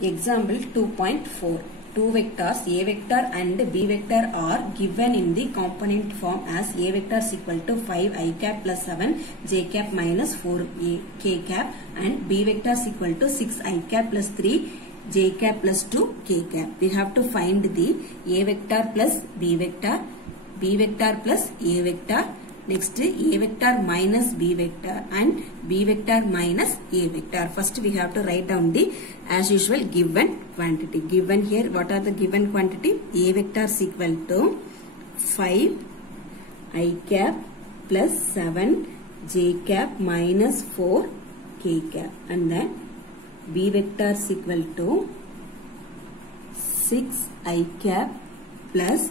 Example 2.4. Two vectors A vector and B vector are given in the component form as A vector is equal to 5 I cap plus 7 j cap minus 4 k cap and B vector is equal to 6 I cap plus 3 j cap plus 2 k cap. We have to find the A vector plus B vector plus A vector. Next A vector minus B vector and B vector minus A vector. First we have to write down the as usual given quantity. Given here, what are the given quantity? A vector is equal to 5 I cap plus 7 j cap minus 4 k cap, and then B vector is equal to 6 I cap plus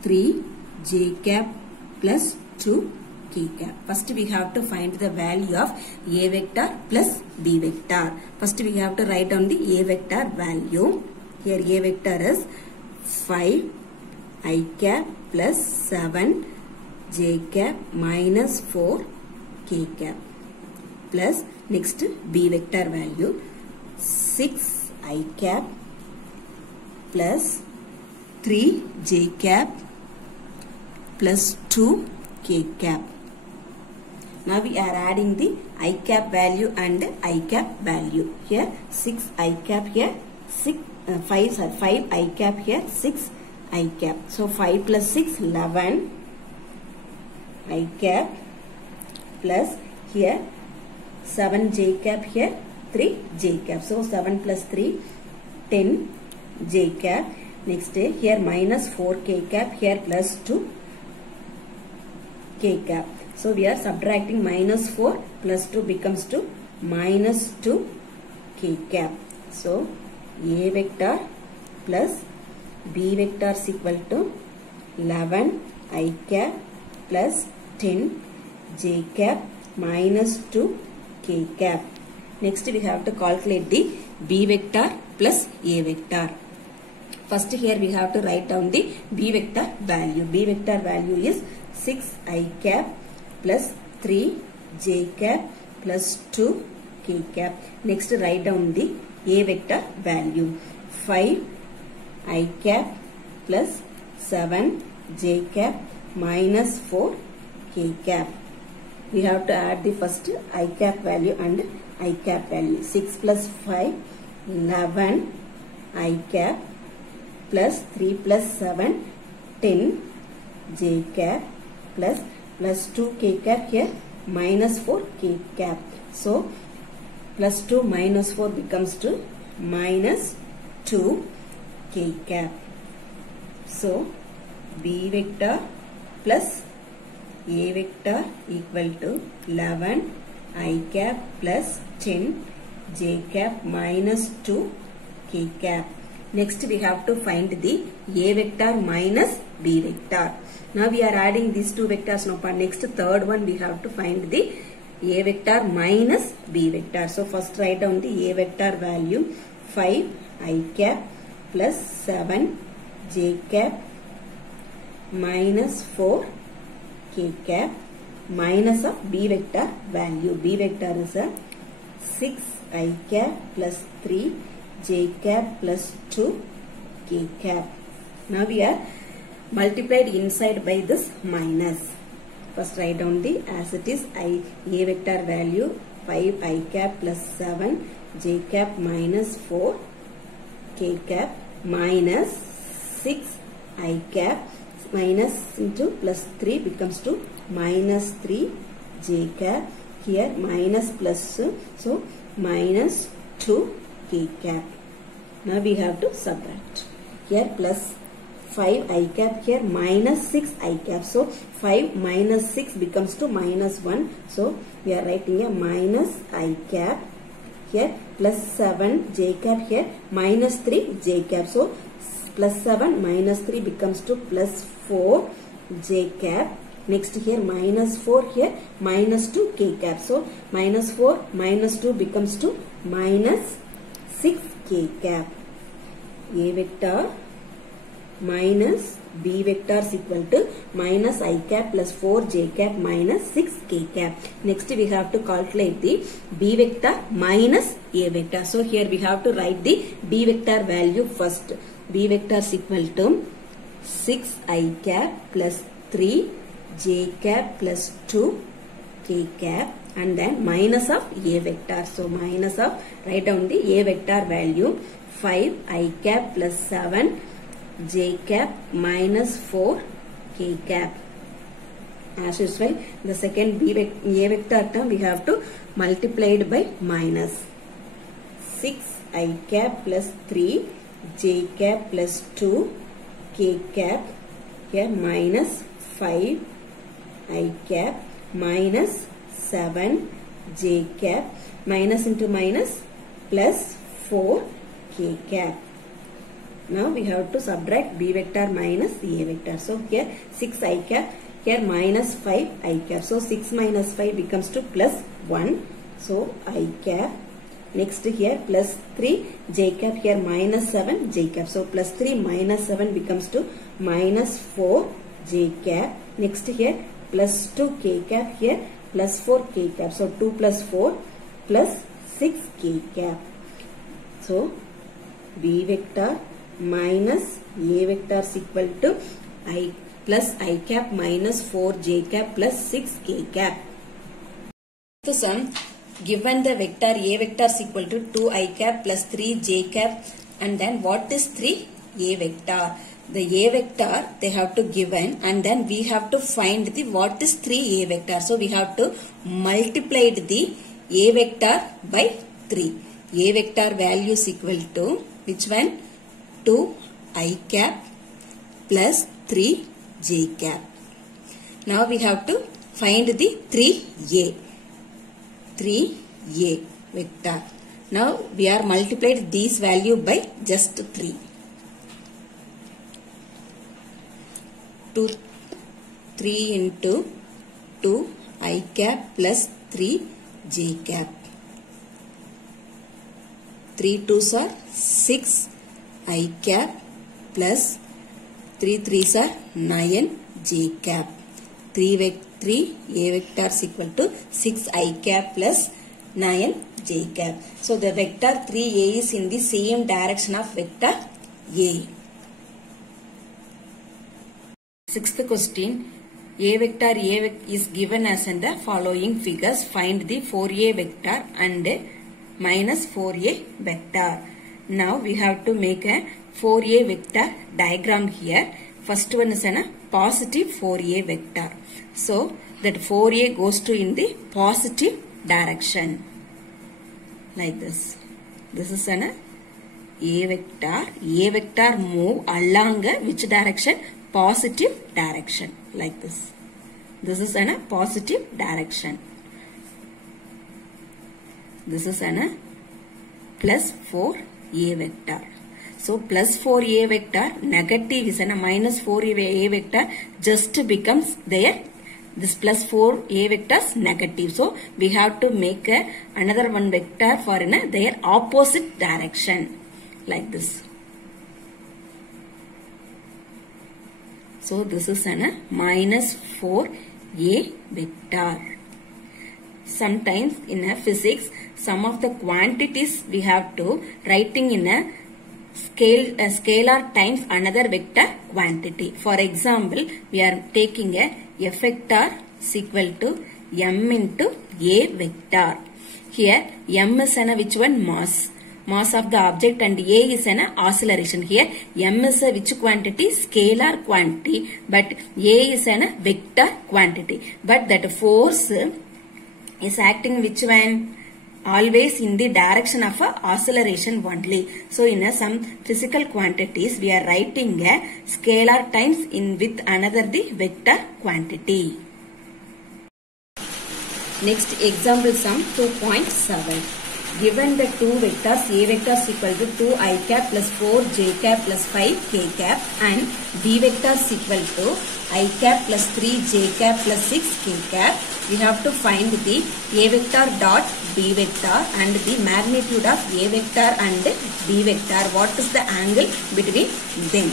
3 j cap plus 2 k cap. First we have to find the value of A vector plus B vector. First we have to write down the A vector value. Here A vector is 5 I cap plus 7 j cap minus 4 k cap plus next B vector value 6 I cap plus 3 j cap plus 2 k cap. Now we are adding the I cap value and I cap value. Here 6 I cap, here 5 I cap, here 6 I cap. So 5 plus 6 11 I cap plus here 7 j cap, here 3 j cap. So 7 plus 3 10 j cap. Next here minus 4 k cap, here plus 2 k cap. So we are subtracting minus 4 plus 2 becomes to minus 2 k cap. So A vector plus B vector is equal to 11 I cap plus 10 j cap minus 2 k cap. Next we have to calculate the B vector plus A vector. First here we have to write down the B vector value. B vector value is 6 I cap plus 3 j cap plus 2 k cap. Next write down the A vector value. 5 I cap plus 7 j cap minus 4 k cap. We have to add the first I cap value and I cap value. 6 plus 5 11 I cap plus 3 plus 7 10 j cap plus 2 k cap, here minus 4 k cap. So plus 2 minus 4 becomes to minus 2 k cap. So B vector plus A vector equal to 11 I cap plus 10 j cap minus 2 k cap. Next we have to find the A vector minus B vector. Now we are adding these two vectors. Now for next third one we have to find the A vector minus B vector. So first write down the A vector value. 5 I cap plus 7 j cap minus 4 k cap minus of B vector value. B vector is a 6 I cap plus 3 j cap plus 2 k cap. Now we are multiplied inside by this minus. First write down the as it is A vector value 5 I cap plus 7 j cap minus 4 k cap minus 6 I cap minus into plus 3 becomes to minus 3 j cap, here minus plus, so minus 2 k cap. Now we have to subtract. Here plus 5 I cap, here minus 6 I cap. So 5 minus 6 becomes to minus 1. So we are writing a minus I cap, here plus 7 j cap, here minus 3 j cap. So plus 7 minus 3 becomes to plus 4 j cap. Next here minus 4, here minus 2 k cap. So minus 4 minus 2 becomes to minus 6 k cap. A vector minus b vector is equal to minus I cap plus 4j cap minus 6k cap. Next we have to calculate the b vector minus a vector. So here we have to write the b vector value first. B vector is equal to 6I cap plus 3j cap plus 2k cap and then minus of a vector. So minus of, write down the a vector value 5I cap plus 7j cap minus 4k cap. As usual, the second a vector term we have to multiply it by minus 6I cap plus 3j cap plus 2k cap, here minus 5I cap minus 7j cap, minus into minus plus 4k cap. Now we have to subtract b vector minus a vector. So here 6I cap, here minus 5I cap. So 6 minus 5 becomes to plus 1. So I cap. Next here plus 3j cap, here minus 7j cap. So plus 3 minus 7 becomes to minus 4j cap. Next here plus 2k cap, here plus 4k cap. So 2 plus 4 plus 6k cap. So b vector minus a vector is equal to I plus I cap minus 4j cap plus 6k cap. So sum, given the vector a vector is equal to 2I cap plus 3j cap, and then what is 3a vector? The a vector they have to given, and then we have to find the what is 3a vector. So we have to multiply the a vector by 3. A vector value is equal to which one? 2I cap plus 3j cap. Now we have to find the 3a vector. Now we are multiplied these value by just 3. 3 into 2I cap plus 3j cap. 3 2s are 6I cap plus 3 3s are 9j cap. 3a vector is equal to 6I cap plus 9j cap. So the vector 3a is in the same direction of vector a. Sixth question, a vector is given as in the following figures. Find the 4a vector and minus 4a vector. Now we have to make a 4a vector diagram here. First one is a positive 4a vector. So that 4a goes to in the positive direction. Like this. This is an a vector. A vector move along which direction? Positive direction. Like this. This is a positive direction. This is a plus 4a vector. So plus 4a vector negative is a minus 4a vector just becomes there. This plus 4a vectors negative. So we have to make another one vector for their opposite direction. Like this. So this is a minus 4a vector. Sometimes in physics, some of the quantities we have to writing in a scalar times another vector quantity. For example, we are taking a f vector is equal to m into a vector. Here m is which one? Mass of the object, and a is an acceleration. Here m is a which quantity? Scalar quantity, but a is an vector quantity. But that force is acting which one? Always in the direction of acceleration only. So in some physical quantities we are writing a scalar times in with another the vector quantity. Next example sum 2.7. Given the two vectors, a vector is equal to 2I cap plus 4j cap plus 5k cap and b vector is equal to I cap plus 3j cap plus 6k cap, we have to find the a vector dot b vector and the magnitude of a vector and b vector. What is the angle between them?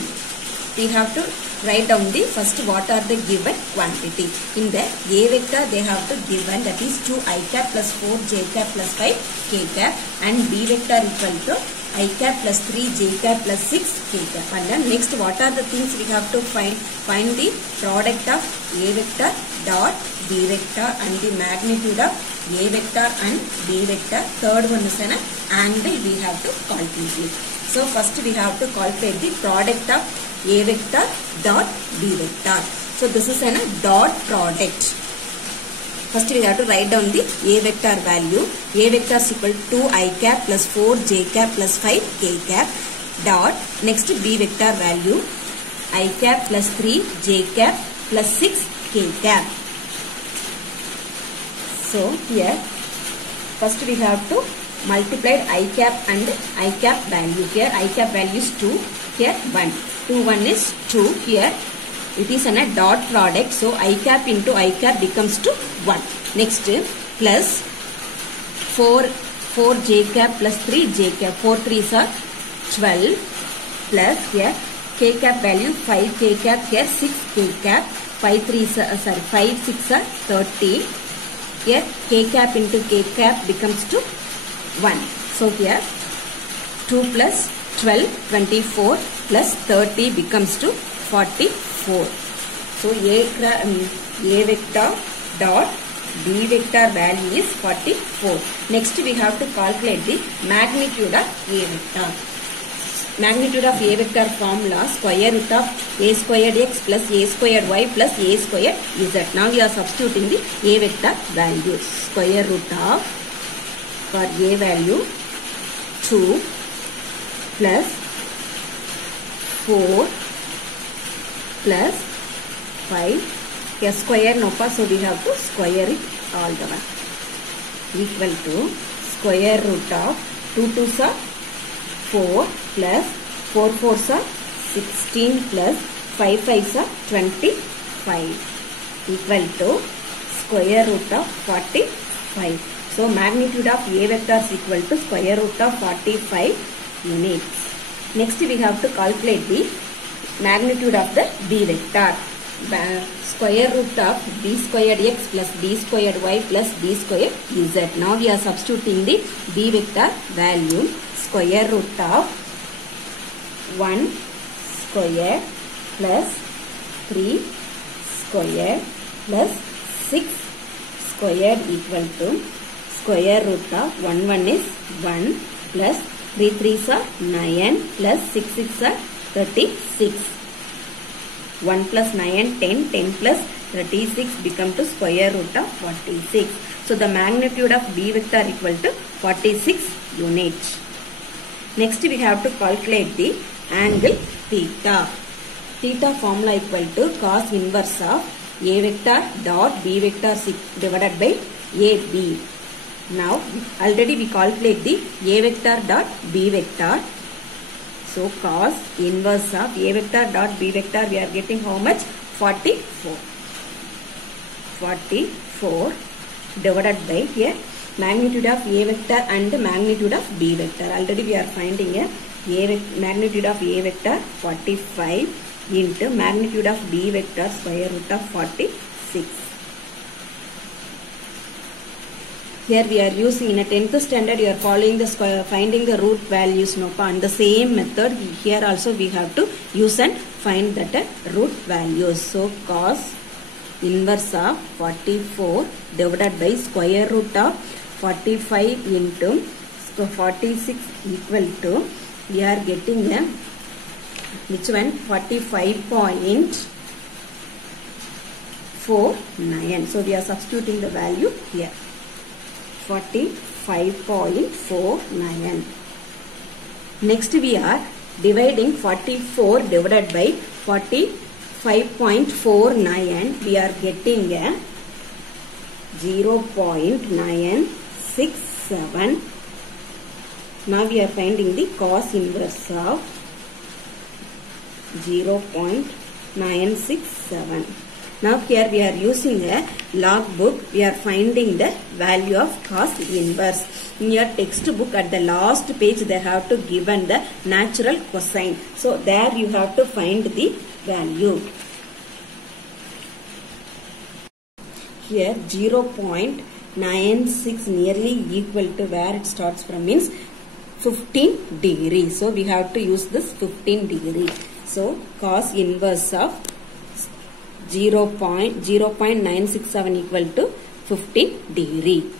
we have to write down the first what are the given quantity. In the A vector they have to given, that is 2 I cap plus 4 j cap plus 5 k cap, and B vector equal to I cap plus 3 j cap plus 6 k cap. And then next what are the things we have to find? Find the product of A vector dot B vector and the magnitude of A vector and B vector. Third one is an angle we have to calculate. So first we have to calculate the product of A vector dot B vector. So this is a dot product. First we have to write down the A vector value. A vector is equal to 2 I cap plus 4 j cap plus 5 k cap dot. Next B vector value I cap plus 3 j cap plus 6 k cap. So here first we have to multiply I cap and I cap value. Here I cap value is 2, here 1. 2 1 is 2. Here it is a dot product, so I cap into I cap becomes to 1. Next plus 4 j cap plus 3 j cap. 4 3s are 12 plus here k cap value 5 k cap, here 6 k cap. 5 3s are 5 6 are 30. Here k cap into k cap becomes to 1. So here 2 plus 12 24 plus 30 becomes to 44. So A vector dot B vector value is 44. Next we have to calculate the magnitude of A vector. Magnitude of A vector formula square root of A squared x plus A squared y plus A squared z. Now we are substituting the A vector value. Square root of, for A value 2 plus 4 plus 5 a square no pa, so we have to square it all the way, equal to square root of 2 2s are 4 plus 4 4s are 16 plus 5 5s are 25 equal to square root of 45. So magnitude of A vector is equal to square root of 45 units. Next we have to calculate the magnitude of the B vector. Square root of B squared x plus B squared y plus B squared z. Now we are substituting the B vector value. Square root of 1 square plus 3 square plus 6 square equal to square root of 1 1 is 1 plus 3 3s are 9 plus 6 6 are 36. 1 plus 9 10, 10 plus 36 become to square root of 46. So the magnitude of B vector equal to 46 units. Next we have to calculate the angle theta. Theta formula equal to cos inverse of A vector dot B vector divided by AB. Now already we calculate the A vector dot B vector. So cos inverse of A vector dot B vector we are getting how much? 44. 44 divided by here magnitude of A vector and magnitude of B vector. Already we are finding a magnitude of A vector 45 into magnitude of B vector square root of 46. Here we are using in a 10th standard you are following the square, finding the root values no pa, and the same method here also we have to use and find that root values. So cos inverse of 44 divided by square root of 45 into 46 equal to we are getting a which one 45.49. So we are substituting the value here 45.49. Next we are dividing 44 divided by 45.49. We are getting a 0.967. Now we are finding the cos inverse of 0.967. Now here we are using a log book. We are finding the value of cos inverse. in your textbook at the last page they have to given the natural cosine. So there you have to find the value. Here 0.96 nearly equal to where it starts from means 15 degree. So we have to use this 15 degree. So cos inverse of 0.967 equal to 15 degree.